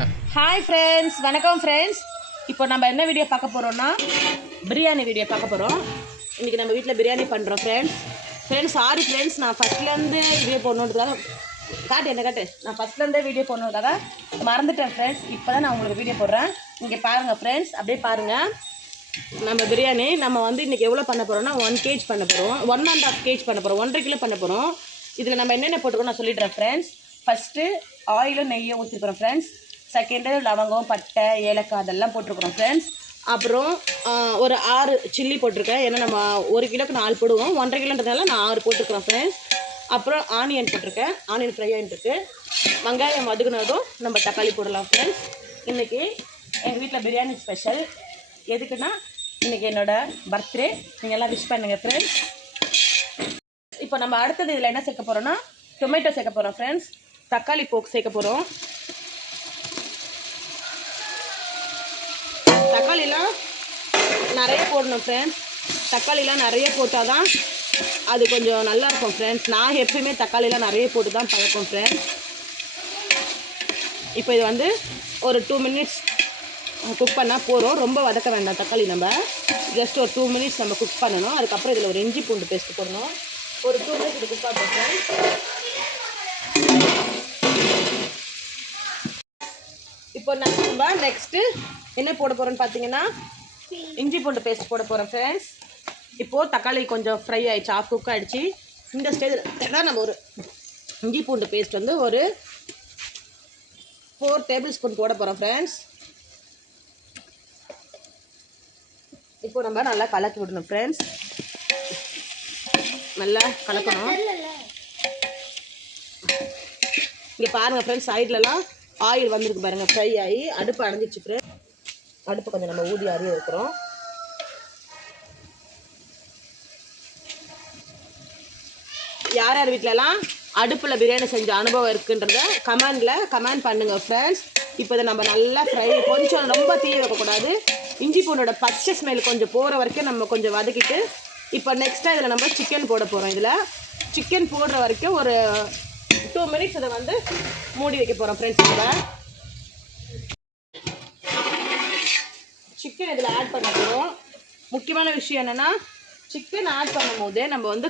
Hi friends, வணக்கம் friends. இப்போ நம்ம என்ன வீடியோ பார்க்க போகிறோம்னா பிரியாணி வீடியோ பார்க்க போகிறோம். இன்றைக்கி நம்ம வீட்டில் பிரியாணி பண்ணுறோம் ஃப்ரெண்ட்ஸ். சாரி ஃப்ரெண்ட்ஸ், நான் ஃபஸ்ட்லேருந்து வீடியோ போடணுன்றதுக்காக நான் ஃபஸ்ட்லேருந்தே வீடியோ போடணுன்றதுக்காக மறந்துட்டேன் ஃப்ரெண்ட்ஸ். இப்போ தான் நான் உங்களுக்கு வீடியோ போடுறேன். இங்கே பாருங்கள் ஃப்ரெண்ட்ஸ், அப்படியே பாருங்கள். நம்ம பிரியாணி நம்ம வந்து இன்றைக்கி எவ்வளோ பண்ண போகிறோம்னா 1 kg பண்ண போகிறோம், 1.5 kg பண்ண போகிறோம், 1.5 கிலோ பண்ண போகிறோம். இதில் நம்ம என்னென்ன போட்டுருக்கோம் நான் சொல்லிடுறேன் ஃப்ரெண்ட்ஸ். ஃபஸ்ட்டு ஆயிலும் நெய்யும் ஊற்றிருக்கிறோம் ஃப்ரெண்ட்ஸ். செகண்டு லவங்கம், பட்டை, ஏலக்காய் அதெல்லாம் போட்டிருக்கிறோம் ஃப்ரெண்ட்ஸ். அப்புறம் ஒரு 6 சில்லி போட்டிருக்கேன். ஏன்னா நம்ம 1 கிலோக்கு 4 போடுவோம், 1.5 கிலோன்றதுனால நான் 6 போட்டிருக்கிறேன் ஃப்ரெண்ட்ஸ். அப்புறம் ஆனியன் போட்டிருக்கேன், ஆனியன் ஃப்ரை ஆகிட்டுருக்கு. வெங்காயம் வதக்குனதும் நம்ம தக்காளி போடலாம் ஃப்ரெண்ட்ஸ். இன்றைக்கி எங்கள் வீட்டில் பிரியாணி ஸ்பெஷல். எதுக்குன்னா இன்றைக்கி என்னோடய பர்த்டே. நீங்கள் எல்லாம் விஷ் பண்ணுங்கள் ஃப்ரெண்ட்ஸ். இப்போ நம்ம அடுத்தது இதில் என்ன சேர்க்க போகிறோன்னா டொமேட்டோ சேர்க்க போகிறோம் ஃப்ரெண்ட்ஸ். தக்காளி போக்கு சேர்க்க போகிறோம். தக்காளிலாம் நிறைய போடணும் ஃப்ரெண்ட்ஸ். தக்காளிலாம் நிறைய போட்டால் தான் அது கொஞ்சம் நல்லாயிருக்கும் ஃப்ரெண்ட்ஸ். நான் எப்பயுமே தக்காளிலாம் நிறைய போட்டு தான் பழக்கம் ஃப்ரெண்ட்ஸ். இப்போ இது வந்து ஒரு 2 minutes குக் பண்ணால் போகிறோம். ரொம்ப வதக்க வேண்டாம் தக்காளி. நம்ம ஜஸ்ட் ஒரு 2 minutes நம்ம குக் பண்ணணும். அதுக்கப்புறம் இதில் ஒரு இஞ்சி பூண்டு பேஸ்ட்டு போடணும். ஒரு 2 minutes இது குக் பண்ணுறோம் ஃப்ரெண்ட்ஸ். இப்போ நம்ம நெக்ஸ்ட்டு என்ன போட போகிறோன்னு பார்த்தீங்கன்னா இஞ்சி பூண்டு பேஸ்ட் போட போகிறோம் ஃப்ரெண்ட்ஸ். இப்போது தக்காளி கொஞ்சம் ஃப்ரை ஆகிடுச்சு, ஆஃப் குக் ஆகிடுச்சு. இந்த ஸ்டேஜில் தான் நம்ம ஒரு இஞ்சி பூண்டு பேஸ்ட் வந்து ஒரு 4 tablespoon போட போகிறோம் ஃப்ரெண்ட்ஸ். இப்போ நம்ம நல்லா கலக்கி விடணும் ஃப்ரெண்ட்ஸ். நல்லா கலக்கணும். இங்கே பாருங்கள் ஃப்ரெண்ட்ஸ், சைட்லலாம் ஆயில் வந்துருக்கு பாருங்கள், ஃப்ரை ஆகி. அடுப்பு அணைஞ்சிச்சு ஃப்ரெண்ட்ஸ். அடுப்பு கொஞ்சம் நம்ம ஊதி அறிய வைக்கிறோம். யார் யார் வீட்டிலலாம் அடுப்பில் பிரியாணி செஞ்ச அனுபவம் இருக்குன்றத கமெண்ட் பண்ணுங்கள் ஃப்ரெண்ட்ஸ். இப்போ இதை நம்ம நல்லா ஃப்ரை, கொஞ்சம் ரொம்ப தீ வைக்கக்கூடாது. இஞ்சி பூண்டோட பச்சை ஸ்மெல் கொஞ்சம் போகிற வரைக்கும் நம்ம கொஞ்சம் வதக்கிட்டு, இப்போ நெக்ஸ்ட்டாக இதில் நம்ம சிக்கன் போட போகிறோம். இதில் சிக்கன் போடுற வரைக்கும் ஒரு 2 minutes இதை வந்து மூடி வைக்க போகிறோம் ஃப்ரெண்ட்ஸ். நம்ம சிக்கன் இதில் ஆட் பண்ண போகிறோம். முக்கியமான விஷயம் என்னென்னா, சிக்கன் ஆட் பண்ணும் போதே நம்ம வந்து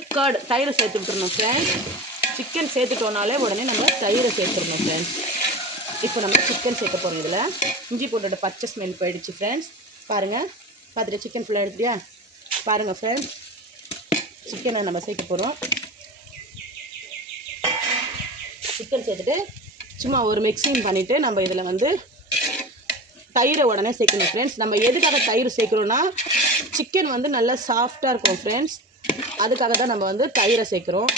தயிரை சேர்த்து விட்டுருணும் ஃப்ரெண்ட்ஸ். சிக்கன் சேர்த்துட்டோனாலே உடனே நம்ம தயிரை சேர்த்துடணும் ஃப்ரெண்ட்ஸ். இப்போ நம்ம சிக்கன் சேர்க்க போகிறோம். இதில் இஞ்சி பூண்டோட பச்சை ஸ்மெல் போயிடுச்சு ஃப்ரெண்ட்ஸ். பாருங்கள், பார்த்துட்டு சிக்கன் ஃபுல்லாக எடுத்துட்டியா? பாருங்கள் ஃப்ரெண்ட்ஸ், சிக்கனை நம்ம சேர்க்க போகிறோம். சிக்கன் சேர்த்துட்டு சும்மா ஒரு மிக்சிங் பண்ணிவிட்டு நம்ம இதில் வந்து தயிரை உடனே சேர்க்கணும் ஃப்ரெண்ட்ஸ். நம்ம எதுக்காக தயிர் சேர்க்குறோன்னா சிக்கன் வந்து நல்லா சாஃப்டாக இருக்கும் ஃப்ரெண்ட்ஸ். அதுக்காக தான் நம்ம வந்து தயிரை சேர்க்குறோம்.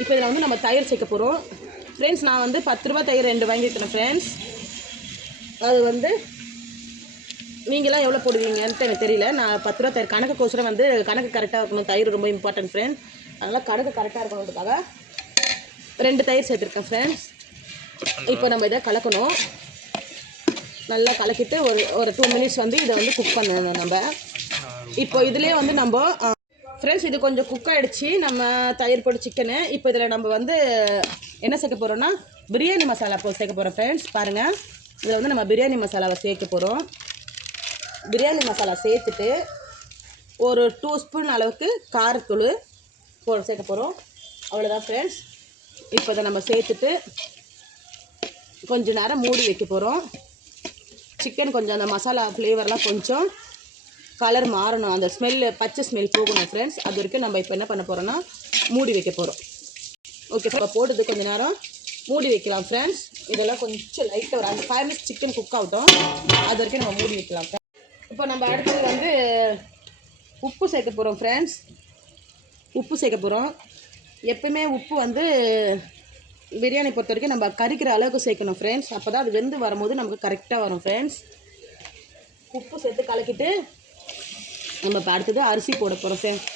இப்போ இதில் வந்து நம்ம தயிர் சேர்க்க போகிறோம் ஃப்ரெண்ட்ஸ். நான் வந்து 10 ரூபா தயிர் 2 வாங்கியிருக்கிறேன் ஃப்ரெண்ட்ஸ். அது வந்து நீங்களாம் எவ்வளோ போடுவீங்கன்ட்டு எனக்கு தெரியல. நான் 10 ரூபா தயிர் கணக்குக்கோசரம் வந்து கணக்கு கரெக்டாக இருக்கணும். தயிர் ரொம்ப இம்பார்ட்டன்ட் ஃப்ரெண்ட்ஸ். அதனால் கணக்கு கரெக்டாக இருக்கணுன்றதுக்காக 2 தயிர் சேர்த்துருக்கேன் ஃப்ரெண்ட்ஸ். இப்போ நம்ம இதை கலக்கணும். நல்லா கலக்கிட்டு ஒரு 2 minutes வந்து இதை வந்து குக் பண்ணணும் நம்ம. இப்போ இதிலே வந்து நம்ம ஃப்ரெண்ட்ஸ் இது கொஞ்சம் குக் ஆகிடுச்சு நம்ம தயிர் போட்டு சிக்கனு. இப்போ இதில் நம்ம வந்து என்ன சேர்க்க போகிறோன்னா பிரியாணி மசாலா சேர்க்க போகிறோம் ஃப்ரெண்ட்ஸ். பாருங்கள், இதில் வந்து நம்ம பிரியாணி மசாலாவை சேர்க்க போகிறோம். பிரியாணி மசாலா சேர்த்துட்டு ஒரு 2 spoon அளவுக்கு காரத்தூள் சேர்க்க போகிறோம். அவ்வளோதான் ஃப்ரெண்ட்ஸ். இப்போ இதை நம்ம சேர்த்துட்டு கொஞ்ச நேரம் மூடி வைக்க போகிறோம். சிக்கன் கொஞ்சம் அந்த மசாலா ஃப்ளேவர்லாம் கொஞ்சம் கலர் மாறணும், அந்த ஸ்மெல்லு பச்சை ஸ்மெல் போகணும் ஃப்ரெண்ட்ஸ். அது வரைக்கும் நம்ம இப்போ என்ன பண்ண போகிறோன்னா மூடி வைக்க போகிறோம். ஓகே, இப்போ போட்டது கொஞ்சம் நேரம் மூடி வைக்கலாம் ஃப்ரெண்ட்ஸ். இதெல்லாம் கொஞ்சம் லைட்டாக ஒரு 5 minutes சிக்கன் குக் ஆகட்டும். அது வரைக்கும் நம்ம மூடி வைக்கலாம் ஃப்ரெண்ட்ஸ். இப்போ நம்ம அடுத்தது வந்து உப்பு சேர்க்க போகிறோம் ஃப்ரெண்ட்ஸ். உப்பு சேர்க்க போகிறோம். எப்பவுமே உப்பு வந்து பிரியாணி பொறுத்த வரைக்கும் நம்ம கறிக்கிற அளவுக்கு சேர்க்கணும் ஃப்ரெண்ட்ஸ். அப்போ தான் அது வெந்து வரும்போது நமக்கு கரெக்டாக வரும் ஃப்ரெண்ட்ஸ். உப்பு சேர்த்து கலக்கிட்டு நம்ம இப்போ அடுத்தது அரிசி போட போகிறோம் ஃப்ரெண்ட்ஸ்.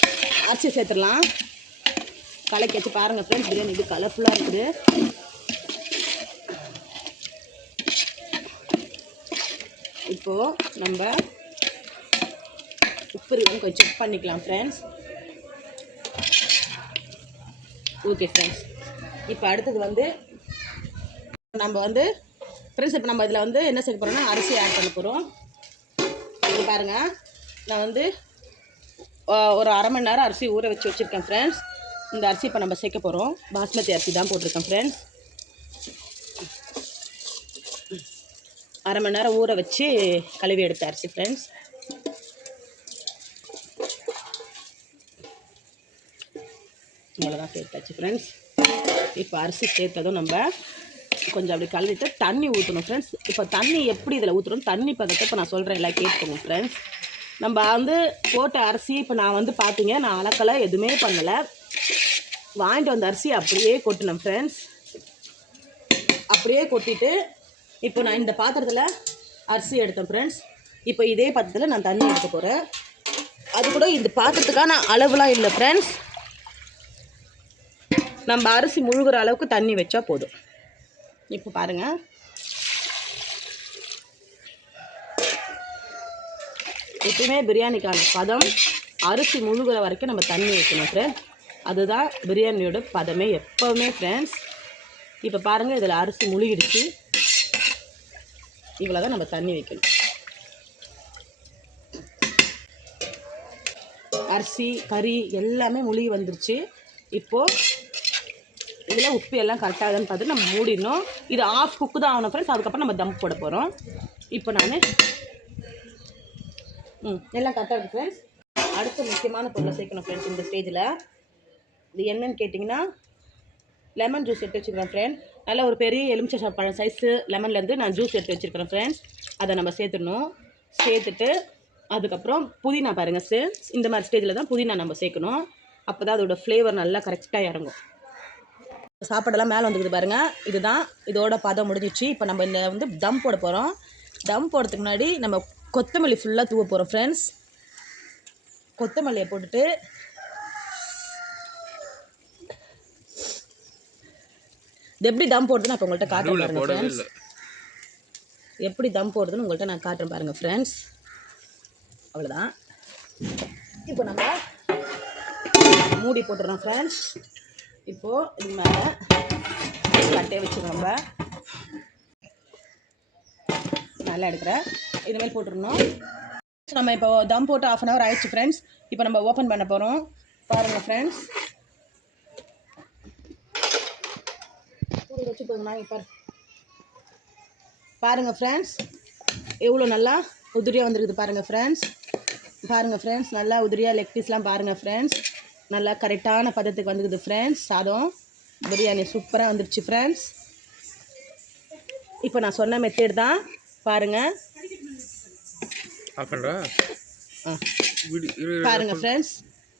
அரிசி சேர்த்துடலாம். கலக்கி வச்சு பாருங்கள் ஃப்ரெண்ட்ஸ், பிரியாணி இது கலர்ஃபுல்லாக இருக்குது. இப்போது நம்ம உப்பு இருக்குன்னு கொஞ்சம் செக் பண்ணிக்கலாம் ஃப்ரெண்ட்ஸ். ஓகே ஃப்ரெண்ட்ஸ், இப்போ அடுத்தது வந்து நம்ம வந்து ஃப்ரெண்ட்ஸ் இப்போ நம்ம இதில் வந்து என்ன சேர்க்க போகிறோம்னா அரிசி ஆட் பண்ண போகிறோம். இது பாருங்கள், நான் வந்து ஒரு அரை மணி நேரம் அரிசி ஊற வச்சுருக்கேன் ஃப்ரெண்ட்ஸ். இந்த அரிசி இப்போ நம்ம சேர்க்க போகிறோம். பாஸ்மதி அரிசி தான் போட்டிருக்கேன் ஃப்ரெண்ட்ஸ். அரை மணி நேரம் ஊற வச்சு கழுவி எடுத்த அரிசி ஃப்ரெண்ட்ஸ். இவ்வளோதான் சேர்த்தாச்சு ஃப்ரெண்ட்ஸ். இப்போ அரிசி சேர்த்ததும் நம்ம கொஞ்சம் அப்படி கழுவிட்டு தண்ணி ஊற்றணும் ஃப்ரெண்ட்ஸ். இப்போ தண்ணி எப்படி இதில் ஊற்றணும், தண்ணி பதத்தை இப்போ நான் சொல்கிறேன், எல்லாம் கேட்போங்க ஃப்ரெண்ட்ஸ். நம்ம வந்து போட்ட அரிசி இப்போ நான் வந்து பார்த்தீங்க, நான் அளக்கலை, எதுவுமே பண்ணலை. வாங்கிட்டு வந்த அரிசி அப்படியே கொட்டினேன் ஃப்ரெண்ட்ஸ். அப்படியே கொட்டிட்டு இப்போ நான் இந்த பாத்திரத்தில் அரிசி எடுத்தேன் ஃப்ரெண்ட்ஸ். இப்போ இதே பாத்திரத்தில் நான் தண்ணி எடுக்க போகிறேன். அது கூட இந்த பாத்திரத்துக்கான அளவுலாம் இல்லை ஃப்ரெண்ட்ஸ். நம்ம அரிசி முழுகிற அளவுக்கு தண்ணி வச்சா போதும். இப்போ பாருங்கள், எப்பவுமே பிரியாணிக்கான பதம் அரிசி முழுகிற வரைக்கும் நம்ம தண்ணி வைக்கணும் ஃப்ரெண்ட்ஸ். அதுதான் பிரியாணியோட பதமே எப்போவுமே ஃப்ரெண்ட்ஸ். இப்போ பாருங்கள், இதில் அரிசி முழுகிடுச்சு. இவ்வளோ தான் நம்ம தண்ணி வைக்கணும். அரிசி கறி எல்லாமே முழுகி வந்துருச்சு. இப்போது இதில் உப்பு எல்லாம் கரெக்டாகுதுன்னு பார்த்து நம்ம மூடிடணும். இது ஆஃப் குக்கு தான் ஆகணும் ஃப்ரெண்ட்ஸ். அதுக்கப்புறம் நம்ம தம் போட போகிறோம். இப்போ நான் எல்லாம் கரெக்டாக இருக்குது ஃப்ரெண்ட்ஸ். அடுத்த முக்கியமான பொருளை சேர்க்கணும் ஃப்ரெண்ட்ஸ் இந்த ஸ்டேஜில். இது என்னன்னு கேட்டிங்கன்னா, லெமன் ஜூஸ் எடுத்து வச்சுக்கிறேன் ஃப்ரெண்ட். நல்லா ஒரு பெரிய எலுமிச்சை பழம் சைஸு லெமன்லேருந்து நான் ஜூஸ் எடுத்து வச்சுருக்கிறேன் ஃப்ரெண்ட்ஸ். அதை நம்ம சேர்த்துடணும். சேர்த்துட்டு அதுக்கப்புறம் புதினா பாருங்கள் ஃப்ரெண்ட்ஸ், இந்த மாதிரி ஸ்டேஜில் தான் புதினா நம்ம சேர்க்கணும். அப்போ தான் அதோடய ஃப்ளேவர் நல்லா கரெக்டாக இறங்கும். சாப்பாடெல்லாம் மேலே வந்துக்குது பாருங்கள். இதுதான் இதோட பதம் முடிஞ்சிச்சு. இப்போ நம்ம இந்த வந்து தம் போட போகிறோம். தம் போடுறதுக்கு முன்னாடி நம்ம கொத்தமல்லி ஃபுல்லாக தூவ போகிறோம் ஃப்ரெண்ட்ஸ். கொத்தமல்லியை போட்டுட்டு இது எப்படி தம் போடுறதுன்னு நான் இப்போ உங்கள்கிட்ட காட்டுறேன் பாருங்கள் ஃப்ரெண்ட்ஸ். எப்படி தம் போடுறதுன்னு உங்கள்கிட்ட நான் காட்டுறேன் பாருங்கள் ஃப்ரெண்ட்ஸ். அவ்வளோதான். இப்போ நம்ம மூடி போட்டுறோம் ஃப்ரெண்ட்ஸ். இப்போது இது மேலே கட்டையை வச்சுக்கணும். நம்ம நல்லா எடுக்கிறேன், இதுமாதிரி போட்டுருணும். நம்ம இப்போ தம் போட்டு 1/2 hour ஆயிடுச்சு ஃப்ரெண்ட்ஸ். இப்போ நம்ம ஓப்பன் பண்ண போகிறோம். பாருங்கள் ஃப்ரெண்ட்ஸ், வச்சு போதுமா இப்போ பாருங்கள் ஃப்ரெண்ட்ஸ், எவ்வளோ நல்லா உதிரியாக வந்துருக்குது பாருங்கள் ஃப்ரெண்ட்ஸ். பாருங்கள் ஃப்ரெண்ட்ஸ், நல்லா உதிரியாக லெக் பீஸ்லாம் பாருங்கள் ஃப்ரெண்ட்ஸ். நல்லா கரெக்டான பதத்துக்கு வந்துக்குது ஃப்ரெண்ட்ஸ். சாதம் பிரியாணி சூப்பராக வந்துடுச்சு ஃப்ரெண்ட்ஸ். இப்போ நான் சொன்ன மெத்தேட் தான் பாருங்கள். பாருங்கள் ஃப்ரெண்ட்ஸ்,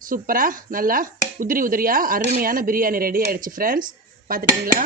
சூப்பராக நல்லா உதிரியாக அருமையான பிரியாணி ரெடி ஆகிடுச்சு ஃப்ரெண்ட்ஸ். பார்த்துட்டிங்களா?